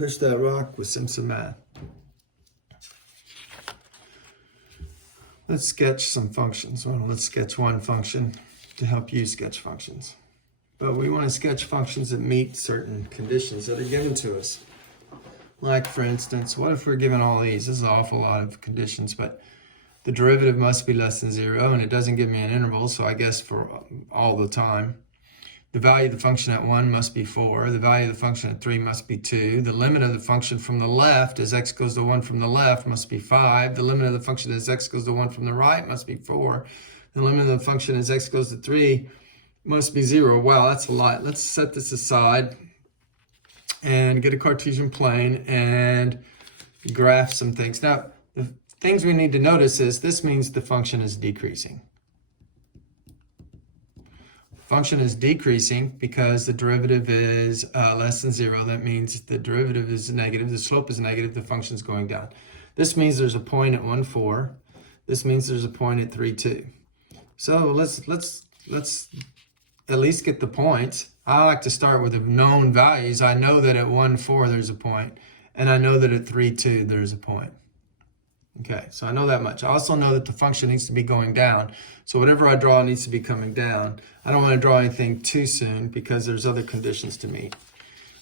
push that rock with Simpson math. Let's sketch some functions. Well, let's sketch one function to help you sketch functions. But we want to sketch functions that meet certain conditions that are given to us. Like, for instance, what if we're given all these? This is an awful lot of conditions, but the derivative must be less than 0, and it doesn't give me an interval, so I guess for all the time. The value of the function at 1 must be 4. The value of the function at 3 must be 2. The limit of the function from the left as x goes to 1 from the left must be 5. The limit of the function as x goes to 1 from the right must be 4. The limit of the function as x goes to 3 must be 0. Wow, that's a lot. Let's set this aside and get a Cartesian plane and graph some things. Now, the things we need to notice is this means the function is decreasing. Function is decreasing because the derivative is less than 0. That means the derivative is negative, the slope is negative, the function is going down. This means there's a point at 1, 4. This means there's a point at 3, 2. So let's at least get the points. I like to start with the known values. I know that at 1, 4 there's a point, and I know that at 3, 2 there's a point. Okay, so I know that much. I also know that the function needs to be going down. So whatever I draw needs to be coming down. I don't want to draw anything too soon because there's other conditions to meet.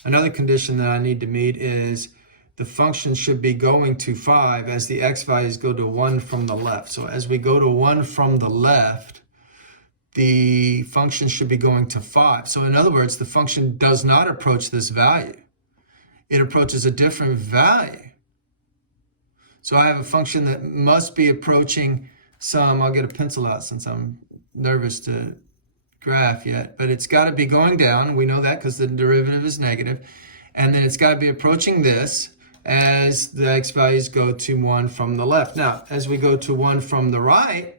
Another condition that I need to meet is the function should be going to 5 as the x values go to 1 from the left. So as we go to 1 from the left, the function should be going to 5. So in other words, the function does not approach this value. It approaches a different value. So I have a function that must be approaching some, I'll get a pencil out since I'm nervous to graph yet, but it's got to be going down. We know that because the derivative is negative. And then it's got to be approaching this as the x values go to 1 from the left. Now, as we go to 1 from the right,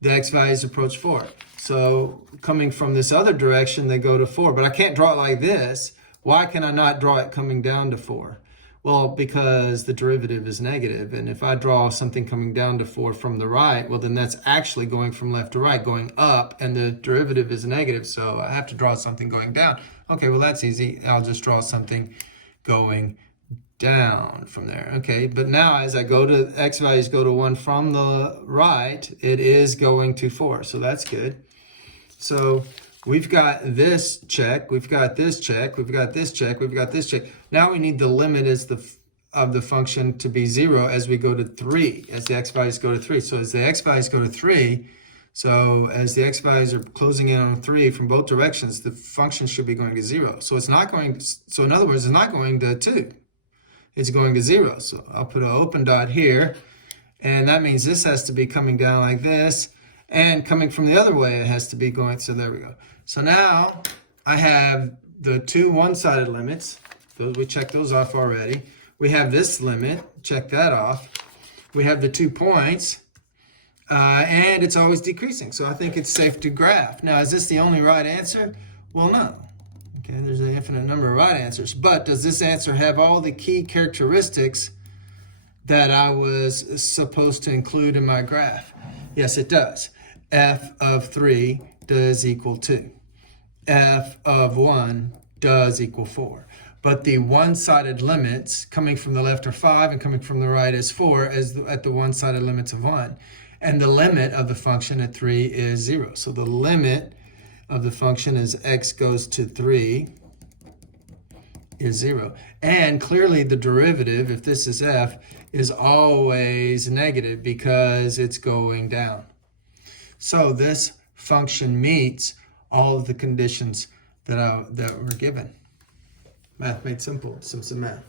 the x values approach 4. So coming from this other direction, they go to 4. But I can't draw it like this. Why can I not draw it coming down to 4? Well, because the derivative is negative, and if I draw something coming down to 4 from the right, well, then that's actually going from left to right, going up, and the derivative is negative, so I have to draw something going down. Okay, well, that's easy. I'll just draw something going down from there. Okay, but now as I go to, x values go to 1 from the right, it is going to 4, so that's good. So we've got this check, we've got this check, we've got this check, we've got this check. Now we need the limit of the function to be 0 as we go to 3, as the x values go to 3. So as the x values go to 3, so as the x values are closing in on 3 from both directions, the function should be going to 0. So it's not going, so in other words, it's not going to 2. It's going to 0. So I'll put an open dot here, and that means this has to be coming down like this, and coming from the other way, it has to be going, so there we go. So now I have the two one-sided limits. Those, we checked those off already. We have this limit, check that off. We have the 2 points, and it's always decreasing. So I think it's safe to graph. Now, is this the only right answer? Well, no. Okay, there's an infinite number of right answers. But does this answer have all the key characteristics that I was supposed to include in my graph? Yes, it does. F of 3 does equal 2. F of 1 does equal 4. But the one-sided limits coming from the left are 5 and coming from the right is 4 at the one-sided limits of 1. And the limit of the function at 3 is 0. So the limit of the function as x goes to 3 is 0. And clearly the derivative, if this is f, is always negative because it's going down. So this function meets all of the conditions that were given. Math made simple, Simpson math.